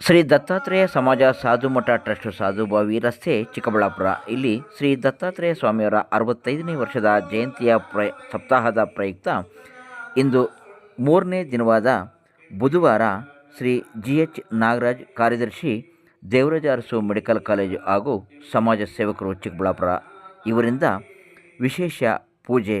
ಶ್ರೀ ದತ್ತಾತ್ರೇಯ ಸಮಾಜ ಸಾಧುಮಠ ಟ್ರಸ್ಟ್ ಸಾಧುಭಾವಿ ರಸ್ತೆ ಚಿಕ್ಕಬಳ್ಳಾಪುರ. ಇಲ್ಲಿ ಶ್ರೀ ದತ್ತಾತ್ರೇಯ ಸ್ವಾಮಿಯವರ ಅರವತ್ತೈದನೇ ವರ್ಷದ ಜಯಂತಿಯ ಪ್ರಯ, ಸಪ್ತಾಹದ ಪ್ರಯುಕ್ತ ಇಂದು ಮೂರನೇ ದಿನವಾದ ಬುಧವಾರ ಶ್ರೀ ಜಿ ಎಚ್ ನಾಗರಾಜ್ ಕಾರ್ಯದರ್ಶಿ ದೇವರಾಜ ಅರಸು ಮೆಡಿಕಲ್ ಕಾಲೇಜು ಹಾಗೂ ಸಮಾಜ ಸೇವಕರು ಚಿಕ್ಕಬಳ್ಳಾಪುರ. ಇವರಿಂದ ವಿಶೇಷ ಪೂಜೆ.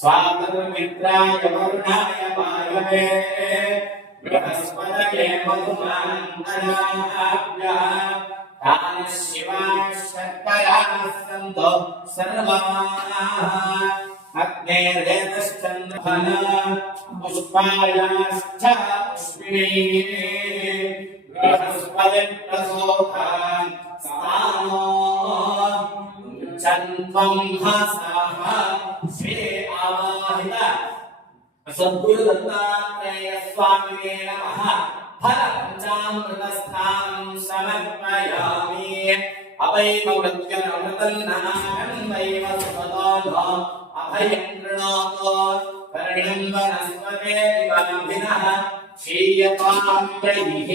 स्वातन्त्र्याय वरुणाय वायवे बृहस्पतये मधुमान्तराभ्यः तान् शिवाः शर्कराः सन्तो सर्वाः अग्नेर्देतश्चन्द्रफला पुष्पायाश्च हसः श्री सद्गुरु दत्तात्रेय स्वामिने नमः। फलपञ्चामृतस्थां समर्पयामि अवैव मृत्युरमृतन्नागन्वैव सुपदो अभयं कृणोतु कर्णं वनस्पते वनभिनः क्षीयतां प्रैः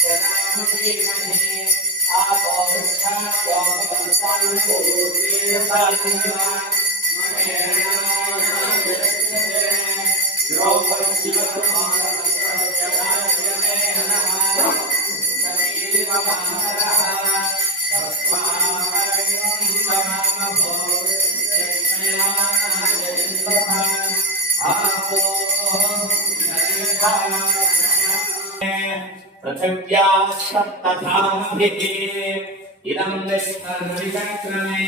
शरामुषीमहे आपो वृक्षायो वदन्तां पूर्वेण पृथिव्याः सप्तधामभिः इदं विष्णुर्विचक्रमे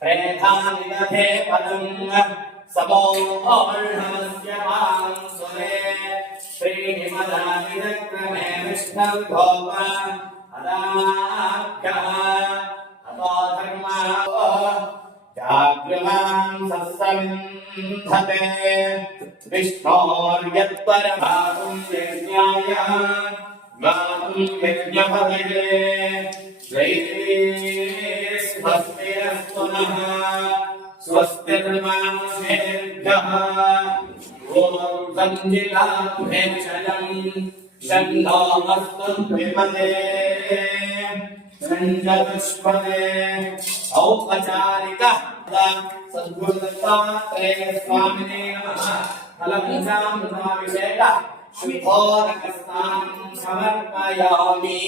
प्रेधानिदधे पदम् समोऽर्णवस्य पां स्वरे श्रीनिमदानिदक्रमे विष्णुर्गोप अदाभ्यः अतो धर्मः जागृहां सत्सविन्धते विष्णोर्यत्परभागं यज्ञाय गातुं यज्ञपदये स्वस्तिरस्तुनः स्वस्तिर्मानुषेभ्यः ॐ जिलाभेक्षयम् षण्णोमस्तु विमदे सञ्जपुष्पदे औपचारिकः सद्गुरुदत्तात्रेय स्वामिने नमः फलपञ्चामृताभिषेक शुभोदकस्नां समर्पयामि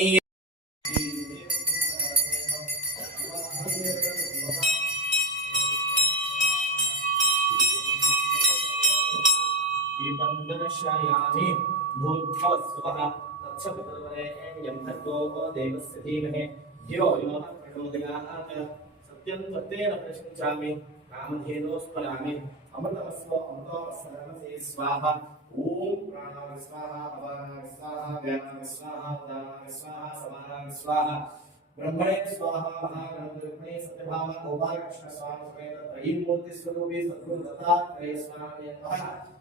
दीपन्दर्शयामि भूर्भुवस्वः तत्सवितुर्वरेण्यं भर्गो देवस्य धीमहि। धियो यो नः। प्रचोदयात् सत्यं सत्येन प्रशंसामि कामधेनो अमृतमस्व अमृतमस्मरणसे स्वाहा। ॐ प्राणाय स्वाहा, अपानाय स्वाहा व्यानाय स्वाहा उदानाय स्वाहा समानाय स्वाहा। ब्रह्मणे स्वाहा महागणपतिर्पणे सत्यभामा गोपाल स्वामी समेत त्रयी मूर्ति स्वरूपी सद्गुरु दत्तात्रेय स्वामी नमः।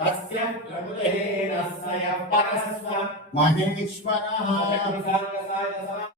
तस्य प्रभुदेन स्वयं परस्व महेश्वरः महेश्वरः